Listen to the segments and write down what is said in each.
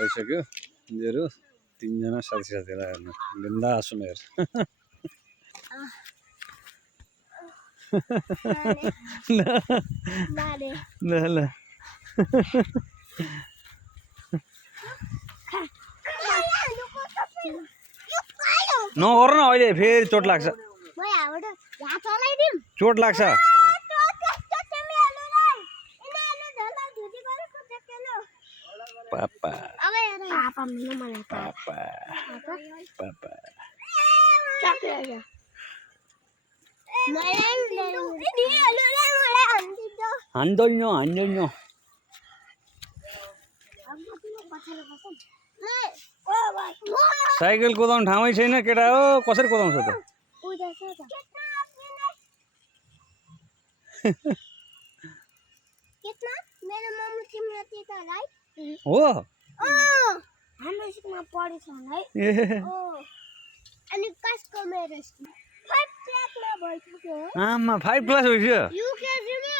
आइसक्यो मेरो तीनजना साथीलाई हेर्नु बिन्दास उनीहरु ल ल नगर न अहिले फेरि चोट लाग्छ चोट लाग्छ पापा पापा पापा हान्दैन साइकल कुदाउनु ठाउँै छैन केटा हो कसरी कुदाउँछ त हो हाम्रो स्कुलमा पढेछ है अनि कसको मेरो स्कुल 5 क्लासमा भइसक्यो आमा 5 क्लास भइसक्यो युकेजीमा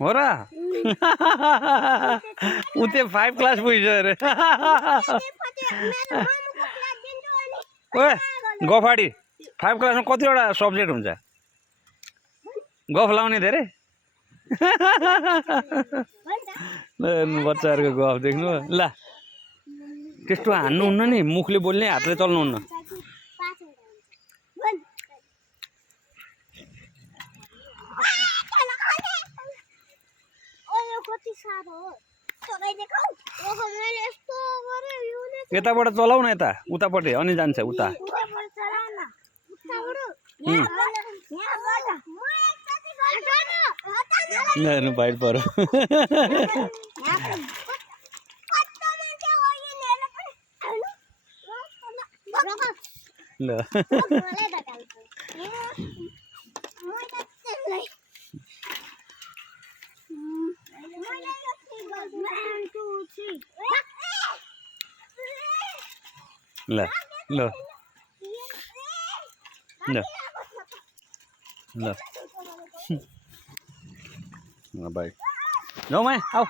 हो र उते 5 क्लास पुगिसक्यो रे ओए गफाडी 5 क्लासमा कतिवटा सब्जेक्ट हुन्छ गफ लाउने धेरै बच्चाहरुको गफ देख्नु ल त्यस्तो हान्नु हुन्न नि मुखले बोल्ने हातले चल्नु हुन्न यताबाट चलाउ न यता उतापट्टि अनि जान्छ उता हेर्नु बाहिर पऱ्यो ल ल ल ल ल बाई जाऊ मैं आओ